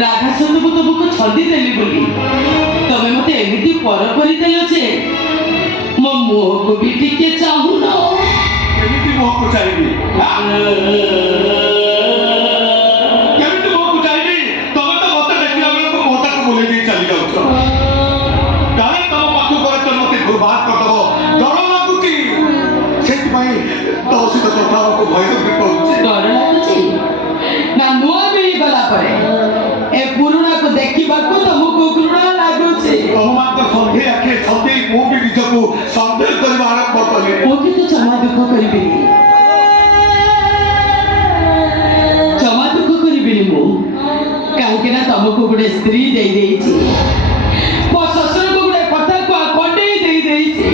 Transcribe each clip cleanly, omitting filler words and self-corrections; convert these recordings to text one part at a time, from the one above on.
ରାଧା ସହିତ ମୁଁ ତମକୁ ଛନ୍ଦି ଦେଲି ବୋଲି ତମେ ମତେ ଏମିତି ପର କରିଦେଲ ଯେ ମୋ ମୁହଁକୁ ବି ଟିକେ ଚାହୁଁନ। କେମିତି ମୁହଁକୁ ଚାହିଁବି? କେମିତି ମୁହଁକୁ ଚାହିଁବି? ତମେ ତ ମତେ ଦେଖିଲା ବେଳକୁ ମୁହଁଟାକୁ ବୁଲେଇ ଦେଇ ଚାଲି ଯାଉଛ। କାଳେ ତମ ପାଖକୁ ଗଲେ ତ ମତେ ଦୁର୍ବାହ କରିଦବ, ଡର ଲାଗୁଛି। ସେଥିପାଇଁ ତମ ସହିତ କଥା ହବାକୁ ଭୟ ବି କରୁଛି। ଡର ଲାଗୁଛି ନା ନୂଆ ମିଳିଗଲା ପରେ ଏ ପୁରୁଣାକୁ ଦେଖିବାକୁ ତମକୁ ଘୃଣା ଲାଗୁଛି? ତମମାନଙ୍କ ସନ୍ଦେହ ଆଖେ ସନ୍ଦେହ ମୁଁ ବି ନିଜକୁ ସନ୍ଦେହ କରିବା ଆରମ୍ଭ କଲି। ମୁଁ କିନ୍ତୁ ଜମା ଦୁଃଖ କରିବିନି, ଜମା ଦୁଃଖ କରିବିନି ମୁଁ। କାହିଁକି ନା ତମକୁ ଗୋଟେ ସ୍ତ୍ରୀ ଦେଇଦେଇଛି, ମୋ ଶ୍ୱଶୁରକୁ ଗୋଟେ କଥାକୁ କଣ୍ଡେଇ ଦେଇଦେଇଛି,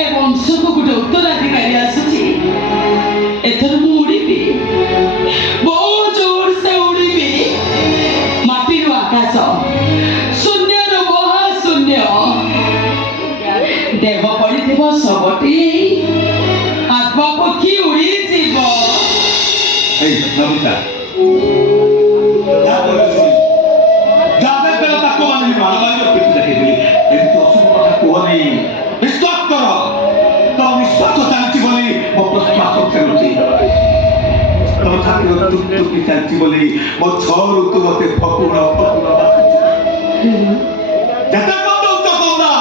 ଏ ବଂଶକୁ ଗୋଟେ ଉତ୍ତରାଧିକାରୀ ଆସୁଛି। ଏଥର ମୁଁ ଉଡ଼ିବି, ବହୁତ ଜୋରସେ ଉଡ଼ିବି। ମାଟିରୁ ଆକାଶ, ଶୂନ୍ୟରୁ ମହାଶୂନ୍ୟ, ଦେହ ପଡ଼ିଥିବ ଶବଟିଏ, ଆତ୍ମା ପକ୍ଷୀ ଉଡ଼ିଯିବ। ଏଇ ନମିତା, ଯାହା ବେଳ ତାକୁ ମାନେ ମାରବାରୀ ପିଠି ଦେଖେଇଥିଲି। ଏମିତି ଅଶୁଭ କଥା କୁହନି, ବିଶ୍ୱାସ କର। ତମ ନିଶ୍ୱାସ ଚାଲିଛି ବୋଲି ମୋ ପ୍ରଶ୍ୱାସ ଚାଲୁଛି। ତମ ଛାତିର ଟୁକି ଚାଲିଛି ବୋଲି ମୋ 6 ଋତୁ ମତେ ଫକୁଣ ଫକୁଣ ବାସୁଛି। ଯେତେ କହୁଛ କହୁନା,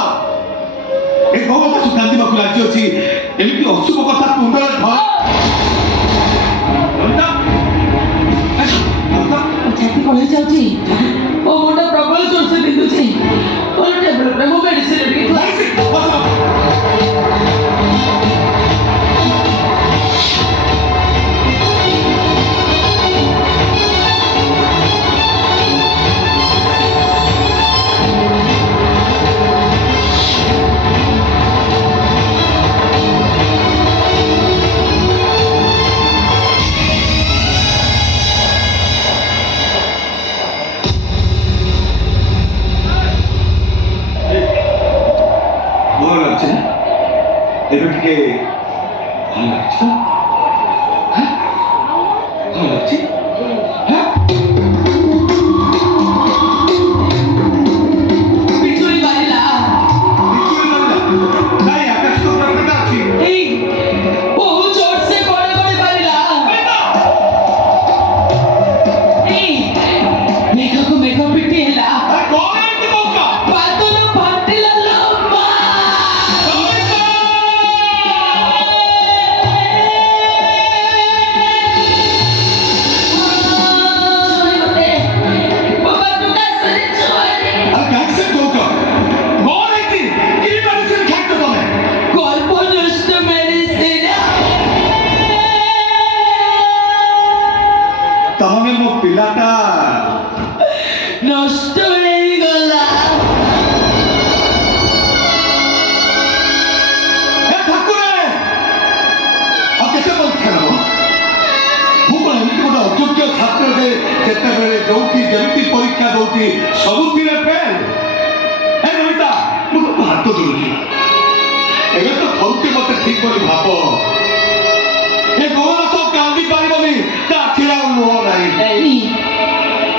ଏ ଗୋବକାଶୁ କାନ୍ଦିବାକୁ ରାଜି ଅଛି। ଏମିତି ଅଶୁଭ କଥା ତୁଣ୍ଡରେ ଧର। ଛାତି କଳେଇ ଯାଉଛି, ମୋ ମୁଣ୍ଡ ପ୍ରବଳ ଜୋରସେ ବିନ୍ଧୁଛି। ମୋର ଟେବୁଲ ଉପରେ ମୋ ମେଡିସିନ ଟିକେ ଥୁଆ। ଭଲ ଲାଗୁଛି ନା? ଏବେ ଟିକେ ଭଲ ଲାଗୁଛି ତ? ଭଲ ଲାଗୁଛି? ବିଜୁଳି ମାରିଲା। ନାଇଁ, ଆକାଶ ତ ପ୍ରକଟ ଅଛି। ଏଇ ବହୁତ ଜୋରସେ ଘଡ଼ଘଡ଼ି ମାରିଲା। ଏଇ ମେଘକୁ ମେଘ ପିଟି ହେଲା, କଣ ଏମିତି କହୁଛ? ବାଦଲ ଫାଟିଲା ଲୋ ମା। ଛୁରୀ ମତେ, ମୋ ପାଦକୁ ଆସରେ ଛୁରୀ। ଆରେ କାହିଁକି ସେ କହୁଛ? କଣ ହେଇଛି? କି ମେଡିସିନ ଖାଇଛ ତମେ? ଗଳ୍ପ ନଷ୍ଟ ମେଡିସିନ। ତମେ ମୋ ପିଲାଟା ନଷ୍ଟ ହେଇଗଲା। ଏ ଠାକୁରେ! ଆଉ କେତେ ପରୀକ୍ଷା ନେବ? ମୁଁ କଣ ଏମିତି ଗୋଟେ ଅଯୋଗ୍ୟ ଛାତ୍ର ଯେ ଯେତେବେଳେ ଯୋଉଠି ଯେମିତି ପରୀକ୍ଷା ଦଉଛି ସବୁଥିରେ ଫେଲ୍? ଏ ନମିତା, ମୁଁ ତମକୁ ହାତ ଯୋଡୁଛି। ଏବେ ତ ଥରୁଛି ମତେ ଠିକ କରି ଭାବ। ଏ ଗୋବର ସବୁ କାନ୍ଦି ପାରିବନି, ତା ଆଖିରେ ଆଉ ଲୁହ ନାହିଁ। ଏଇ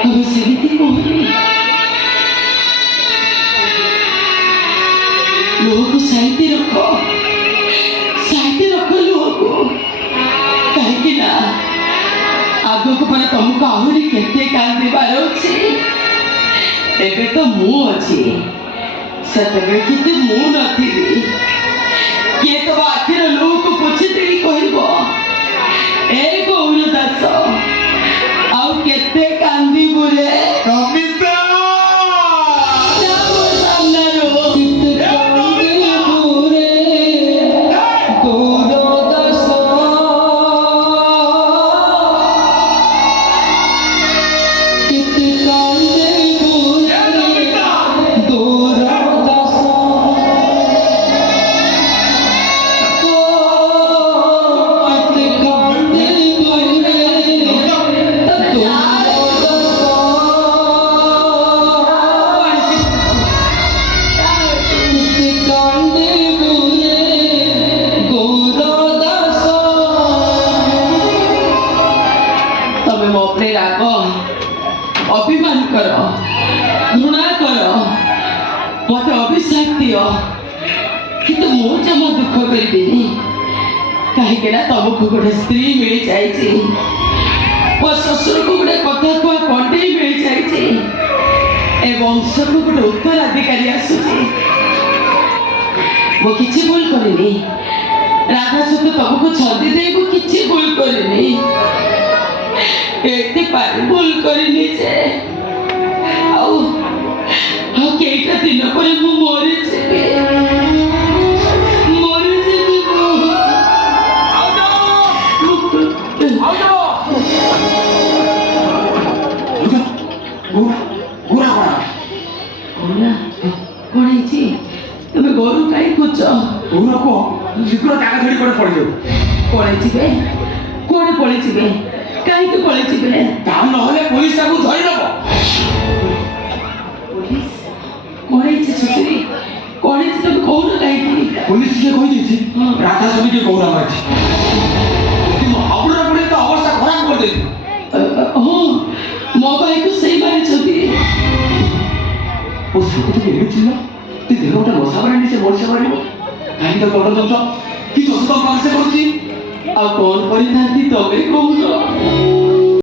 ତମେ ସେମିତି କୁହନି। ଲୁହକୁ ସାଇତି ରଖ, ସାଇତି ରଖ ଲୁହକୁ। କାହିଁକି ନା ଆଗକୁ ପରେ ତମକୁ ଆହୁରି କେତେ କାନ୍ଦିବାର ଅଛି। ଏବେ ତ ମୁଁ ଅଛି, ସେତେବେଳେ କିନ୍ତୁ ମୁଁ ନଥିବି। କିଏ ତମ ଆଖିର ଲୁହକୁ ପୋଛି ଦେଇ କହିବ, ଏ ଗୌର ଦାସ ଆଉ କେତେ କାନ୍ଦିବୁ ରେ? ନମିତା! ଯାଅ ସାମ୍ନାରୁ। କେତେ କାନ୍ଦିବୁ ରେ ଗୌର ଦାସ, କେତେ କାନ୍ଦିବୁ ରେ ଗୌର ଦାସ। ସତ୍ୟ କିନ୍ତୁ ମୁଁ ଜମା ଦୁଃଖ କରିବିନି କାହିଁକି ନା ତମକୁ ଗୋଟେ ସ୍ତ୍ରୀ ମିଳିଯାଇଛି ମୋ ଶ୍ୱଶୁରକୁ ଗୋଟେ କଥା କୁହା କଣ୍ଢେଇ ମିଳିଯାଇଛି ଏ ବଂଶକୁ ଗୋଟେ ଉତ୍ତରାଧିକାରୀ ଆସୁଛି ମୁଁ କିଛି ଭୁଲ କରିନି ରାଧା ସହିତ ତମକୁ ଛନ୍ଦି ଦେଇ ମୁଁ କିଛି ଭୁଲ କରିନି ଏଥିପାଇଁ ଭୁଲ କରିନି ଯେ ଆଉ କେଇଟା ଦିନ ପରେ ମୁଁ ମରିଯିବି କଣ ହେଇଛି ତମେ ଘରୁ କାହିଁ ଖୋଜ ଶୀଘ୍ର ଜାଗା ଧରି କୁଆଡେ ପଳେଇଯାଉ ପଳେଇଯିବେ କୁଆଡେ ପଳେଇଯିବେ କାହିଁକି ପଳେଇଯିବେ ତା ନହେଲେ ପୋଲିସ ତାକୁ ଧରିଦବ କଣ ହେଇଛି ଶ୍ୱଶୁରୀ କଣ ହେଇଛି ତମେ କହୁନ କାହିଁକି ପୋଲିସ କିଏ କହିଦେଇଛି ରାଧା ସ୍ୱାମୀ କିଏ କହୁନା ମାରିଛି ହାବୁଡରେ ପଡି ତ ଅବସ୍ଥା ଖରାପ କରିଦେଇଛି ହଁ ମୋ ଭାଇକୁ ସେଇ ମାରିଛନ୍ତି ଓ ସାଙ୍ଗକୁ ଏମିତି ଥିଲା ତୁ ଦେହ ଗୋଟେ ମଶା ମାରିନି ସେ ମଣିଷ ମାରିବ କାହିଁକି ତ ଦଣ୍ଡ ଦୋଷ କି ଦୋଷ ତ ସେ କରୁଛି ଆଉ କଣ କରିଥାନ୍ତି ତମେ କହୁନ